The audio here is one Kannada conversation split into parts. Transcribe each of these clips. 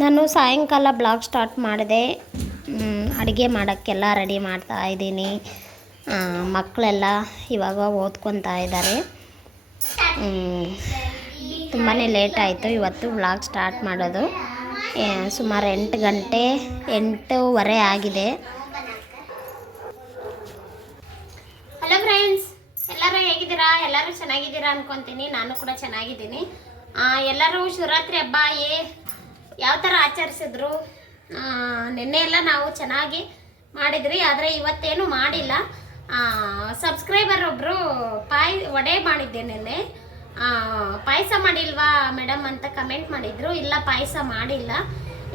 ನಾನು ಸಾಯಂಕಾಲ ಬ್ಲಾಗ್ ಸ್ಟಾರ್ಟ್ ಮಾಡಿದೆ. ಅಡುಗೆ ಮಾಡೋಕ್ಕೆಲ್ಲ ರೆಡಿ ಮಾಡ್ತಾ ಇದ್ದೀನಿ. ಮಕ್ಕಳೆಲ್ಲ ಇವಾಗ ಓದ್ಕೊತಾ ಇದ್ದಾರೆ. ತುಂಬಾ ಲೇಟ್ ಆಯಿತು ಇವತ್ತು ಬ್ಲಾಗ್ ಸ್ಟಾರ್ಟ್ ಮಾಡೋದು. ಸುಮಾರು 8 ಗಂಟೆ 8:15 ಆಗಿದೆ. ಹಲೋ ಫ್ರೆಂಡ್ಸ್, ಎಲ್ಲರೂ ಹೇಗಿದ್ದೀರಾ? ಎಲ್ಲರೂ ಚೆನ್ನಾಗಿದ್ದೀರಾ ಅನ್ಕೊತೀನಿ. ನಾನು ಕೂಡ ಚೆನ್ನಾಗಿದ್ದೀನಿ. ಎಲ್ಲರೂ ಶಿವರಾತ್ರಿ ಹಬ್ಬ ಯಾವ ಥರ ಆಚರಿಸಿದ್ರು? ನಿನ್ನೆ ಎಲ್ಲ ನಾವು ಚೆನ್ನಾಗಿ ಮಾಡಿದ್ರಿ, ಆದರೆ ಇವತ್ತೇನು ಮಾಡಿಲ್ಲ. ಸಬ್ಸ್ಕ್ರೈಬರ್ ಒಬ್ಬರು ವಡೆ ಮಾಡಿದ್ದೆ ನಿನ್ನೆ. ಪಾಯಸ ಮಾಡಿಲ್ವಾ ಮೇಡಮ್ ಅಂತ ಕಮೆಂಟ್ ಮಾಡಿದ್ರು. ಇಲ್ಲ, ಪಾಯಸ ಮಾಡಿಲ್ಲ.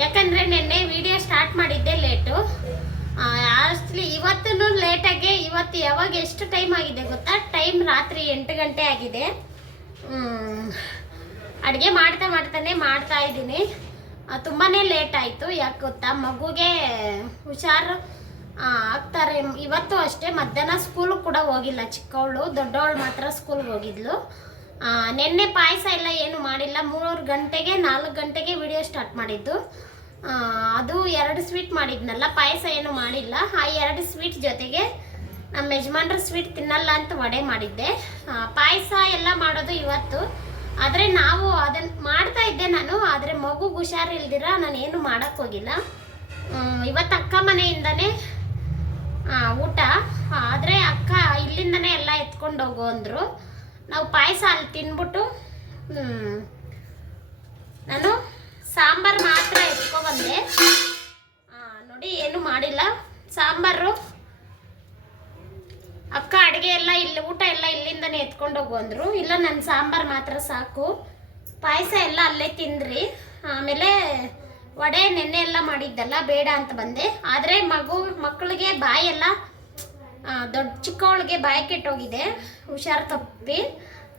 ಯಾಕಂದರೆ ನಿನ್ನೆ ವಿಡಿಯೋ ಸ್ಟಾರ್ಟ್ ಮಾಡಿದ್ದೆ ಲೇಟು. ಆ್ಯಕ್ಚುಲಿ ಇವತ್ತೂ ಲೇಟಾಗೆ. ಇವತ್ತು ಯಾವಾಗ ಎಷ್ಟು ಟೈಮ್ ಆಗಿದೆ ಗೊತ್ತಾ? ಟೈಮ್ ರಾತ್ರಿ 8 ಗಂಟೆ ಆಗಿದೆ. ಅಡುಗೆ ಮಾಡ್ತಾ ಇದ್ದೀನಿ. ತುಂಬಾ ಲೇಟ್ ಆಯಿತು. ಯಾಕೆ ಗೊತ್ತಾ, ಮಗುಗೆ ಹುಷಾರು ಆಗ್ತಾರೆ. ಇವತ್ತು ಅಷ್ಟೇ ಮಧ್ಯಾಹ್ನ ಸ್ಕೂಲ್ಗೆ ಕೂಡ ಹೋಗಿಲ್ಲ ಚಿಕ್ಕವಳು. ದೊಡ್ಡವಳು ಮಾತ್ರ ಸ್ಕೂಲ್ಗೆ ಹೋಗಿದ್ಲು. ನಿನ್ನೆ ಪಾಯಸ ಎಲ್ಲ ಏನು ಮಾಡಿಲ್ಲ. 3 ಗಂಟೆಗೆ 4 ಗಂಟೆಗೆ ವಿಡಿಯೋ ಸ್ಟಾರ್ಟ್ ಮಾಡಿದ್ದು. ಅದು 2 ಸ್ವೀಟ್ ಮಾಡಿದ್ನಲ್ಲ, ಪಾಯಸ ಏನು ಮಾಡಿಲ್ಲ. ಆ 2 ಸ್ವೀಟ್ ಜೊತೆಗೆ ನಮ್ಮ ಯಜಮಾನ್ರು ಸ್ವೀಟ್ ತಿನ್ನಲ್ಲ ಅಂತ ವಡೆ ಮಾಡಿದ್ದೆ. ಪಾಯಸ ಎಲ್ಲ ಮಾಡೋದು ಇವತ್ತು. ಆದರೆ ನಾವು ಅದನ್ನು ಮಾಡ್ತಾ ಇದ್ದೆ ನಾನು. ಆದರೆ ಮಗುಗೆ ಹುಷಾರಿಲ್ದಿರ ನಾನು ಏನು ಮಾಡೋಕ್ಕೆ ಹೋಗಿಲ್ಲ. ಇವತ್ತು ಅಕ್ಕ ಮನೆಯಿಂದನೇ ಊಟ. ಆದರೆ ಅಕ್ಕ ಇಲ್ಲಿಂದನೇ ಎಲ್ಲ ಎತ್ಕೊಂಡು ಹೋಗು ಅಂದರು. ನಾವು ಪಾಯಸ ಅಲ್ಲಿ ತಿನ್ಬಿಟ್ಟು ನಾನು ಸಾಂಬಾರು ಮಾತ್ರ ಎತ್ಕೊಬಂದೆ. ನೋಡಿ, ಏನು ಮಾಡಿಲ್ಲ. ಸಾಂಬಾರು ಅಕ್ಕ ಅಡುಗೆ ಎಲ್ಲ ಇಲ್ಲಿ ಊಟ ಎಲ್ಲ ಇಲ್ಲಿಂದನೇ ಎತ್ಕೊಂಡು ಹೋಗು ಅಂದರು. ಇಲ್ಲ, ನನ್ನ ಸಾಂಬಾರು ಮಾತ್ರ ಸಾಕು, ಪಾಯಸ ಎಲ್ಲ ಅಲ್ಲೇ ತಿಂದ್ರಿ. ಆಮೇಲೆ ವಡೆ ನೆನ್ನೆ ಎಲ್ಲ ಮಾಡಿದ್ದಲ್ಲ, ಬೇಡ ಅಂತ ಬಂದೆ. ಆದರೆ ಮಕ್ಕಳಿಗೆ ಬಾಯೆಲ್ಲ ಚಿಕ್ಕವಳಿಗೆ ಬಾಯಿ ಕೆಟ್ಟೋಗಿದೆ, ಹುಷಾರು ತಪ್ಪಿ.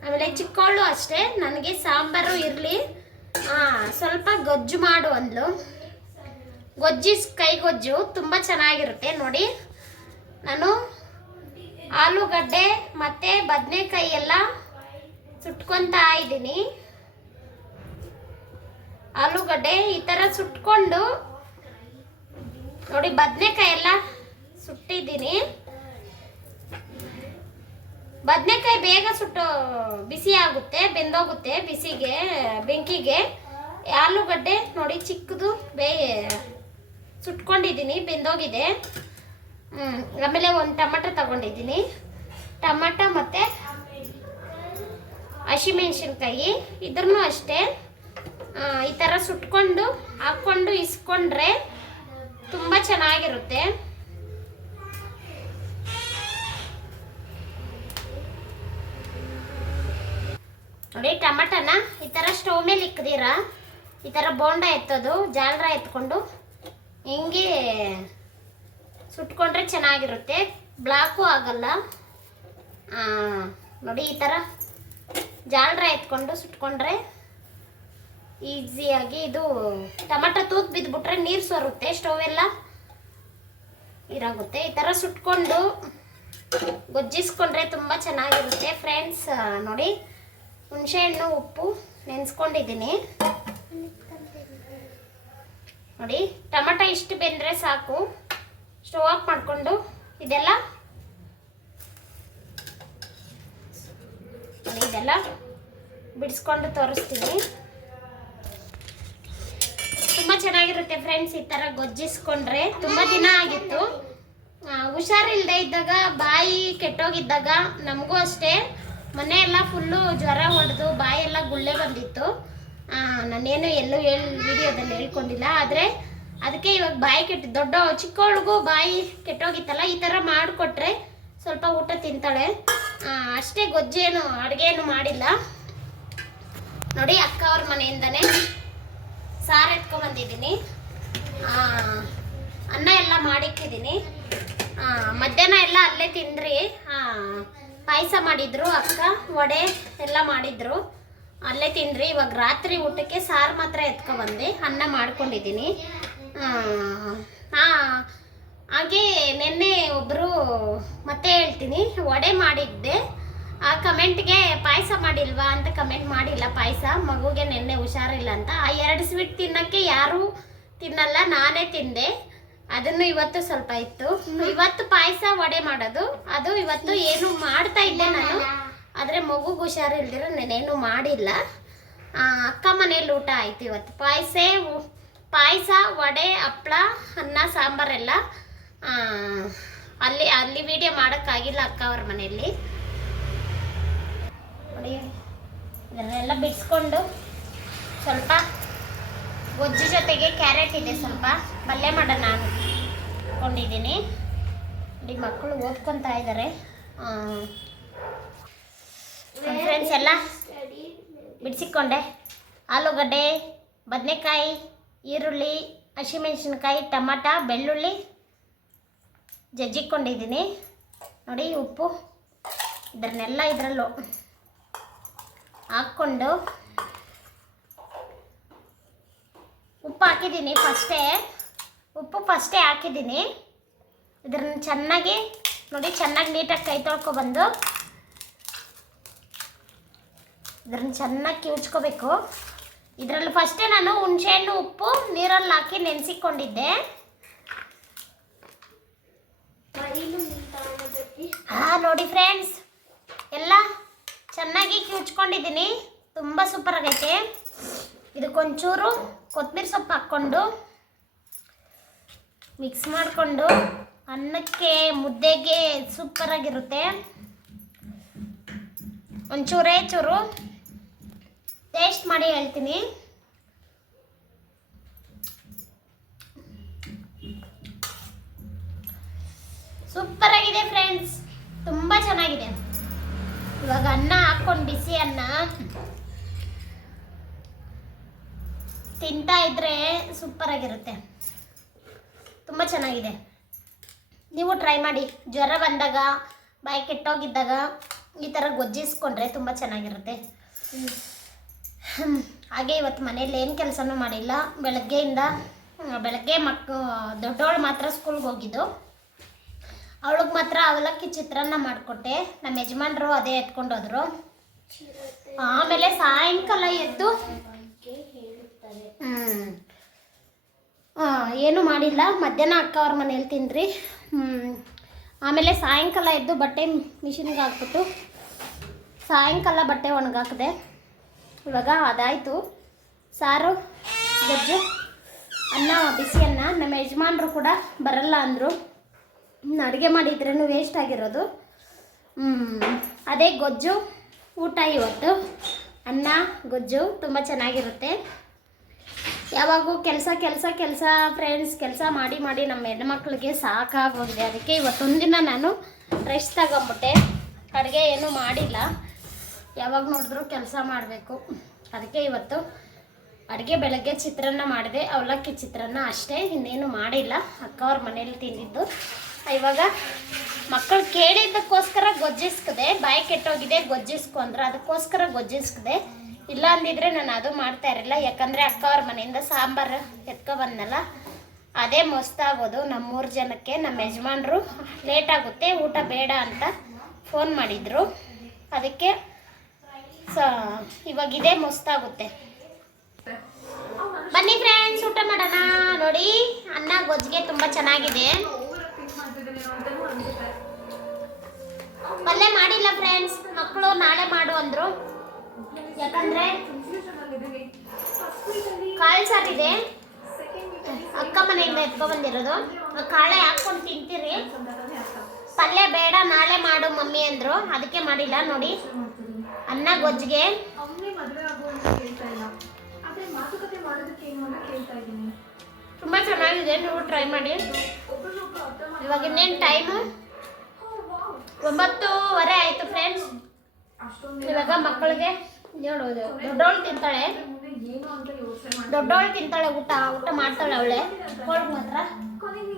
ಆಮೇಲೆ ಚಿಕ್ಕವಳು ಅಷ್ಟೇ, ನನಗೆ ಸಾಂಬಾರು ಇರಲಿ, ಸ್ವಲ್ಪ ಗೊಜ್ಜು ಮಾಡು ಅಂದ್ಲು. ಕೈಗೊಜ್ಜು ತುಂಬ ಚೆನ್ನಾಗಿರುತ್ತೆ. ನೋಡಿ, ನಾನು ಆಲೂಗಡ್ಡೆ ಮತ್ತು ಬದನೆಕಾಯಿ ಎಲ್ಲ ಸುಟ್ಕೊತಾ ಇದ್ದೀನಿ. ಆಲೂಗಡ್ಡೆ ಈ ಥರ ಸುಟ್ಕೊಂಡು ನೋಡಿ, ಬದನೆಕಾಯಿ ಎಲ್ಲ ಸುಟ್ಟಿದ್ದೀನಿ. ಬದನೆಕಾಯಿ ಬೇಗ ಬಿಸಿ ಆಗುತ್ತೆ, ಬೆಂದೋಗುತ್ತೆ ಬೆಂಕಿಗೆ. ಆಲೂಗಡ್ಡೆ ನೋಡಿ ಚಿಕ್ಕದು ಸುಟ್ಕೊಂಡಿದ್ದೀನಿ, ಬೆಂದೋಗಿದೆ. ಆಮೇಲೆ ಒಂದು ಟೊಮಟೊ ತಗೊಂಡಿದ್ದೀನಿ. ಟೊಮಟೊ ಮತ್ತು ಹಸಿಮೆಣಸಿನ್ಕಾಯಿ ಇದ್ರೂ ಅಷ್ಟೇ ಈ ಥರ ಸುಟ್ಕೊಂಡು ಹಾಕ್ಕೊಂಡು ಇಸ್ಕೊಂಡ್ರೆ ತುಂಬ ಚೆನ್ನಾಗಿರುತ್ತೆ. ನೋಡಿ, ಟೊಮಟೊನ ಈ ಥರ ಸ್ಟವ್ ಮೇಲೆ ಇಕ್ಕದಿರ ಈ ಥರ ಬೋಂಡ ಎತ್ತೋದು, ಜಾಲರ ಎತ್ಕೊಂಡು ಹಿಂಗೆ ಸುಟ್ಕೊಂಡ್ರೆ ಚೆನ್ನಾಗಿರುತ್ತೆ, ಬ್ಲಾಕು ಆಗಲ್ಲ. ನೋಡಿ, ಈ ಥರ ಜಾಲರ ಎತ್ಕೊಂಡು ಸುಟ್ಕೊಂಡ್ರೆ ಈಸಿಯಾಗಿ. ಇದು ಟೊಮಟೊ ತೂತು ಬಿದ್ದುಬಿಟ್ರೆ ನೀರು ಸೋರುತ್ತೆ, ಸ್ಟವ್ ಎಲ್ಲ ಇರಾಗುತ್ತೆ. ಈ ಥರ ಸುಟ್ಕೊಂಡು ಗೊಜ್ಜಿಸ್ಕೊಂಡ್ರೆ ತುಂಬ ಚೆನ್ನಾಗಿರುತ್ತೆ ಫ್ರೆಂಡ್ಸ್. ನೋಡಿ, ಹುಣಸೆಹಣ್ಣು ಉಪ್ಪು ನೆನೆಸ್ಕೊಂಡಿದ್ದೀನಿ. ನೋಡಿ, ಟೊಮಟೊ ಇಷ್ಟು ಬೆಂದರೆ ಸಾಕು. ಸ್ಟವ್ ಆಫ್ ಮಾಡಿಕೊಂಡು ಇದೆಲ್ಲ ಬಿಡಿಸ್ಕೊಂಡು ತೋರಿಸ್ತೀನಿ. ತುಂಬ ಚೆನ್ನಾಗಿರುತ್ತೆ ಫ್ರೆಂಡ್ಸ್. ಈ ಥರ ಗೊಜ್ಜಿಸ್ಕೊಂಡ್ರೆ. ತುಂಬ ದಿನ ಆಗಿತ್ತು ಹುಷಾರಿಲ್ಲದೆ ಇದ್ದಾಗ, ಬಾಯಿ ಕೆಟ್ಟೋಗಿದ್ದಾಗ. ನಮಗೂ ಅಷ್ಟೇ, ಮನೆ ಎಲ್ಲ ಫುಲ್ಲು ಜ್ವರ ಹೊಡೆದು ಬಾಯೆಲ್ಲ ಗುಳ್ಳೆ ಬಂದಿತ್ತು. ನಾನೇನು ಎಲ್ಲೂ ವಿಡಿಯೋದಲ್ಲಿ ಹೇಳ್ಕೊಂಡಿಲ್ಲ. ಆದರೆ ಅದಕ್ಕೆ ಇವಾಗ ಬಾಯಿ ಚಿಕ್ಕವಳಿಗೂ ಬಾಯಿ ಕೆಟ್ಟೋಗಿತ್ತಲ್ಲ, ಈ ಥರ ಮಾಡಿಕೊಟ್ರೆ ಸ್ವಲ್ಪ ಊಟ ತಿಂತಾಳೆ ಅಷ್ಟೇ. ಅಡುಗೆ ಏನು ಮಾಡಿಲ್ಲ. ನೋಡಿ, ಅಕ್ಕ ಅವ್ರ ಮನೆಯಿಂದನೇ ಸಾರು ಎತ್ಕೊಂಡ್ಬಂದಿದ್ದೀನಿ. ಅನ್ನ ಎಲ್ಲ ಮಾಡಿಕ್ಕಿದ್ದೀನಿ. ಮಧ್ಯಾಹ್ನ ಎಲ್ಲ ಅಲ್ಲೇ ತಿಂದ್ರಿ. ಪಾಯಸ ಮಾಡಿದ್ರು ಅಕ್ಕ, ವಡೆ ಎಲ್ಲ ಮಾಡಿದ್ರು, ಅಲ್ಲೇ ತಿಂದ್ರಿ. ಇವಾಗ ರಾತ್ರಿ ಊಟಕ್ಕೆ ಸಾರು ಮಾತ್ರ ಎತ್ಕೊಬಂದೆ, ಅನ್ನ ಮಾಡ್ಕೊಂಡಿದ್ದೀನಿ. ಹಾಗೆ ನಿನ್ನೆ ಒಬ್ಬರು ಮತ್ತೆ ಹೇಳ್ತೀನಿ, ವಡೆ ಮಾಡಿದ್ದೆ. ಆ ಕಮೆಂಟ್ಗೆ ಪಾಯಸ ಮಾಡಿಲ್ವಾ ಅಂತ ಕಮೆಂಟ್ ಮಾಡಿಲ್ಲ. ಪಾಯಸ ಮಗುಗೆ ನೆನ್ನೆ ಹುಷಾರಿಲ್ಲ ಅಂತ. ಆ 2 ಸ್ವೀಟ್ ತಿನ್ನಕ್ಕೆ ಯಾರು ತಿನ್ನಲ್ಲ, ನಾನೇ ತಿಂದೆ. ಅದನ್ನು ಇವತ್ತು ಸ್ವಲ್ಪ ಇತ್ತು. ಇವತ್ತು ಪಾಯಸ ವಡೆ ಮಾಡೋದು. ಅದು ಇವತ್ತು ಏನು ಮಾಡ್ತಾ ಇದ್ದೆ ನಾನು, ಆದರೆ ಮಗುಗೆ ಹುಷಾರಿಲ್ದಿರ ನಾನೇನು ಮಾಡಿಲ್ಲ. ಅಕ್ಕ ಮನೇಲಿ ಊಟ ಆಯ್ತು ಇವತ್ತು. ಪಾಯಸ ವಡೆ ಹಪ್ಪಳ ಅನ್ನ ಸಾಂಬಾರೆಲ್ಲ ಅಲ್ಲಿ ವಿಡಿಯೋ ಮಾಡೋಕ್ಕಾಗಿಲ್ಲ ಅಕ್ಕ ಅವ್ರ ಮನೆಯಲ್ಲಿ. ನೋಡಿ ಇದನ್ನೆಲ್ಲ ಬಿಡಿಸ್ಕೊಂಡು ಸ್ವಲ್ಪ ಗೊಜ್ಜು ಜೊತೆಗೆ ಕ್ಯಾರೆಟ್ ಇದೆ, ಸ್ವಲ್ಪ ಪಲ್ಯ ಮಾಡೋಣ ಅಂದ್ಕೊಂಡಿದ್ದೀನಿ. ನೋಡಿ ಮಕ್ಕಳು ಓದ್ಕೊತಾ ಇದ್ದಾರೆ. ಫ್ರೆಂಡ್ಸ್ ಎಲ್ಲ ಬಿಡಿಸಿಕೊಂಡೆ. ಆಲೂಗಡ್ಡೆ, ಬದನೆಕಾಯಿ, ಈರುಳ್ಳಿ, ಹಸಿಮೆಣಸಿನ್ಕಾಯಿ, ಟೊಮಾಟ, ಬೆಳ್ಳುಳ್ಳಿ ಜಜ್ಜಿಕೊಂಡಿದ್ದೀನಿ. ನೋಡಿ ಉಪ್ಪು ಇದನ್ನೆಲ್ಲ ಇದರಲ್ಲೂ ಹಾಕ್ಕೊಂಡು ಉಪ್ಪು ಹಾಕಿದ್ದೀನಿ. ಉಪ್ಪು ಫಸ್ಟೇ ಹಾಕಿದ್ದೀನಿ. ಇದನ್ನು ಚೆನ್ನಾಗಿ ನೋಡಿ, ಚೆನ್ನಾಗಿ ನೀಟಾಗಿ ಕೈ ತೊಳ್ಕೊಬಂದು ಇದನ್ನು ಚೆನ್ನಾಗಿ ಕಿವುಚ್ಕೋಬೇಕು. ಇದರಲ್ಲಿ ಫಸ್ಟೇ ನಾನು ಹುಣಸೆಹಣ್ಣು ಉಪ್ಪು ನೀರಲ್ಲಿ ಹಾಕಿ ನೆನೆಸಿಕೊಂಡಿದ್ದೆ. ನೋಡಿ ಫ್ರೆಂಡ್ಸ್, ಎಲ್ಲ ಚೆನ್ನಾಗಿ ಕಿವುಚ್ಕೊಂಡಿದ್ದೀನಿ. ತುಂಬ ಸೂಪರ್ ಆಗೈತೆ. ಇದಕ್ಕೊಂಚೂರು ಕೊತ್ತಂಬರಿ ಸೊಪ್ಪು ಹಾಕ್ಕೊಂಡು ಮಿಕ್ಸ್ ಮಾಡಿಕೊಂಡು ಅನ್ನಕ್ಕೆ ಮುದ್ದೆಗೆ ಸೂಪರಾಗಿರುತ್ತೆ. ಒಂಚೂರೇ ಚೂರು ಟೇಸ್ಟ್ ಮಾಡಿ ಹೇಳ್ತೀನಿ. ಸೂಪರ್ ಆಗಿದೆ ಫ್ರೆಂಡ್ಸ್, ತುಂಬ ಚೆನ್ನಾಗಿದೆ. ಇವಾಗ ಅನ್ನ ಹಾಕ್ಕೊಂಡು ಬಿಸಿ ಅನ್ನ ತಿಂತಾ ಇದ್ರೆ ಸೂಪರ್ ಆಗಿರುತ್ತೆ. ತುಂಬ ಚೆನ್ನಾಗಿದೆ. ನೀವು ಟ್ರೈ ಮಾಡಿ. ಜ್ವರ ಬಂದಾಗ, ಬಾಯಿ ಕೆಟ್ಟೋಗಿದ್ದಾಗ ಈ ಥರ ಗೊಜ್ಜಿಸ್ಕೊಂಡ್ರೆ ತುಂಬ ಚೆನ್ನಾಗಿರುತ್ತೆ. ಹಾಗೆ ಇವತ್ತು ಮನೇಲಿ ಏನು ಕೆಲಸನೂ ಮಾಡಿಲ್ಲ. ಬೆಳಗ್ಗೆ ದೊಡ್ಡವಳು ಮಾತ್ರ ಸ್ಕೂಲ್ಗೆ ಹೋಗಿದ್ದು. ಅವಳಿಗೆ ಮಾತ್ರ ಅವಲಕ್ಕಿ ಚಿತ್ರಾನ್ನ ಮಾಡಿಕೊಟ್ಟೆ. ನಮ್ಮ ಯಜಮಾನ್ರು ಅದೇ ಎತ್ಕೊಂಡು ಹೋದರು. ಆಮೇಲೆ ಸಾಯಂಕಾಲ ಎದ್ದು ಏನು ಮಾಡಿಲ್ಲ. ಮಧ್ಯಾಹ್ನ ಅಕ್ಕ ಅವ್ರ ಮನೇಲಿ ತಿಂದ್ರಿ. ಆಮೇಲೆ ಸಾಯಂಕಾಲ ಎದ್ದು ಬಟ್ಟೆ ಮಿಷಿನ್ಗೆ ಹಾಕ್ಬಿಟ್ಟು ಸಾಯಂಕಾಲ ಬಟ್ಟೆ ಒಣಗಾಕಿದೆ. ಇವಾಗ ಅದಾಯಿತು. ಸಾರು, ಗೊಜ್ಜು, ಅನ್ನ, ಬಿಸಿ ಅನ್ನ. ನಮ್ಮ ಯಜಮಾನ್ರು ಕೂಡ ಬರಲ್ಲ ಅಂದರು. ಅಡುಗೆ ಮಾಡಿದ್ರೂ ವೇಸ್ಟ್ ಆಗಿರೋದು. ಅದೇ ಗೊಜ್ಜು ಊಟ ಇವತ್ತು. ಅನ್ನ ಗೊಜ್ಜು ತುಂಬ ಚೆನ್ನಾಗಿರುತ್ತೆ. ಯಾವಾಗೂ ಕೆಲಸ ಫ್ರೆಂಡ್ಸ್, ಕೆಲಸ ಮಾಡಿ ನಮ್ಮ ಹೆಣ್ಮಕ್ಳಿಗೆ ಸಾಕಾಗೋಗಿದೆ. ಅದಕ್ಕೆ ಇವತ್ತೊಂದಿನ ನಾನು ರೆಸ್ಟ್ ತಗೊಂಬಿಟ್ಟೆ. ಅಡುಗೆ ಏನೂ ಮಾಡಿಲ್ಲ. ಯಾವಾಗ ನೋಡಿದ್ರೂ ಕೆಲಸ ಮಾಡಬೇಕು. ಅದಕ್ಕೆ ಇವತ್ತು ಅಡುಗೆ ಬೆಳಗ್ಗೆ ಚಿತ್ರಾನ್ನ ಮಾಡಿದೆ, ಅವಲಕ್ಕಿ ಚಿತ್ರಾನ್ನ ಅಷ್ಟೇ, ಇನ್ನೇನು ಮಾಡಿಲ್ಲ. ಅಕ್ಕ ಅವ್ರ ಮನೇಲಿ ತಿಂದಿದ್ದು. ಇವಾಗ ಮಕ್ಕಳು ಕೇಳಿದ್ದಕ್ಕೋಸ್ಕರ ಗೊಜ್ಜಿಸ್ಕದೆ. ಬಾಯಿ ಕೆಟ್ಟೋಗಿದೆ ಗೊಜ್ಜಿಸ್ಕೊ ಅಂದ್ರೆ ಅದಕ್ಕೋಸ್ಕರ ಗೊಜ್ಜಿಸ್ಕದೆ. ಇಲ್ಲ ಅಂದಿದ್ರೆ ನಾನು ಅದು ಮಾಡ್ತಾ ಇರಲಿಲ್ಲ. ಯಾಕಂದರೆ ಅಕ್ಕ ಅವ್ರ ಮನೆಯಿಂದ ಸಾಂಬಾರು ಎತ್ಕೊಬಂದನಲ್ಲ, ಅದೇ ಮಸ್ತಾಗೋದು. ನಮ್ಮ 3 ಜನಕ್ಕೆ. ನಮ್ಮ ಯಜಮಾನ್ರು ಲೇಟಾಗುತ್ತೆ, ಊಟ ಬೇಡ ಅಂತ ಫೋನ್ ಮಾಡಿದರು. ಅದಕ್ಕೆ ಇವಾಗ ಇದೇ ಮಸ್ತಾಗುತ್ತೆ. ಬನ್ನಿ ಫ್ರೆಂಡ್ಸ್, ಊಟ ಮಾಡೋಣ. ನೋಡಿ ಅನ್ನ ಗೊಜ್ಜಿಗೆ ತುಂಬ ಚೆನ್ನಾಗಿದೆ. ಪಲ್ಯ ಮಾಡಿಲ್ಲ ಫ್ರೆಂಡ್ಸ್, ಮಕ್ಕಳು ನಾಳೆ ಮಾಡು ಅಂದರು. ಯಾಕಂದರೆ ಕಾಳು ಸಾರಿದೆ, ಅಕ್ಕ ಮನೆಯಿಂದ ಎತ್ಕೊಬಂದಿರೋದು. ಕಾಳೆ ಹಾಕ್ಕೊಂಡು ತಿಂತೀರಿ. ಪಲ್ಯ ಬೇಡ ನಾಳೆ ಮಾಡು ಮಮ್ಮಿ ಅಂದರು. ಅದಕ್ಕೆ ಮಾಡಿಲ್ಲ. ನೋಡಿ ಅನ್ನ ಗೊಜ್ಜಿಗೆ ತುಂಬ ಚೆನ್ನಾಗಿದೆ. ನೀವು ಟ್ರೈ ಮಾಡಿ. ಇವಾಗ ಇನ್ನೇನು ಟೈಮು 9:15 ಆಯಿತು ಫ್ರೆಂಡ್ಸ್. ಇವಾಗ ಮಕ್ಕಳಿಗೆ ನೋಡೋದು. ದೊಡ್ಡವಳು ತಿಂತಾಳೆ ಊಟ ಮಾಡ್ತಾಳೆ. ಅವಳೆ ಮಕ್ಕಳಿಗೆ ಮಾತ್ರ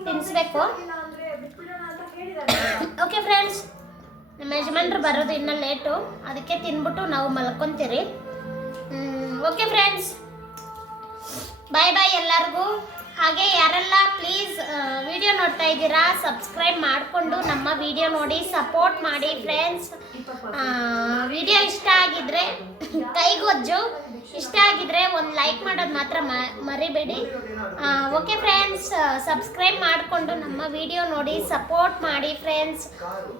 ತಿನ್ನಿಸ್ಬೇಕು. ಓಕೆ ಫ್ರೆಂಡ್ಸ್, ನಮ್ಮ ಯಜಮಾನ್ರು ಬರೋದು ಇನ್ನೂ ಲೇಟು. ಅದಕ್ಕೆ ತಿನ್ಬಿಟ್ಟು ನಾವು ಮಲ್ಕೊತೀರಿ. ಓಕೆ ಫ್ರೆಂಡ್ಸ್, ಬಾಯ್ ಎಲ್ಲರಿಗೂ. ಹಾಗೆ ಯಾರೆಲ್ಲ ಪ್ಲೀಸ್ ವಿಡಿಯೋ ನೋಡ್ತಾ ಇದ್ದೀರಾ ಸಬ್ಸ್ಕ್ರೈಬ್ ಮಾಡಿಕೊಂಡು ನಮ್ಮ ವಿಡಿಯೋ ನೋಡಿ ಸಪೋರ್ಟ್ ಮಾಡಿ ಫ್ರೆಂಡ್ಸ್. ವಿಡಿಯೋ ಇಷ್ಟ ಆಗಿದ್ರೆ ಕೈಗೊಜ್ಜು ಇಷ್ಟ ಆಗಿದ್ರೆ ಒಂದು ಲೈಕ್ ಮಾಡೋದು ಮಾತ್ರ ಮರಿಬೇಡಿ. ಓಕೆ ಫ್ರೆಂಡ್ಸ್, ಸಬ್ಸ್ಕ್ರೈಬ್ ಮಾಡಿಕೊಂಡು ನಮ್ಮ ವಿಡಿಯೋ ನೋಡಿ ಸಪೋರ್ಟ್ ಮಾಡಿ ಫ್ರೆಂಡ್ಸ್.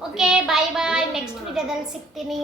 ಓಕೆ ಬಾಯ್ ಬಾಯ್, ನೆಕ್ಸ್ಟ್ ವಿಡಿಯೋದಲ್ಲಿ ಸಿಗ್ತೀನಿ.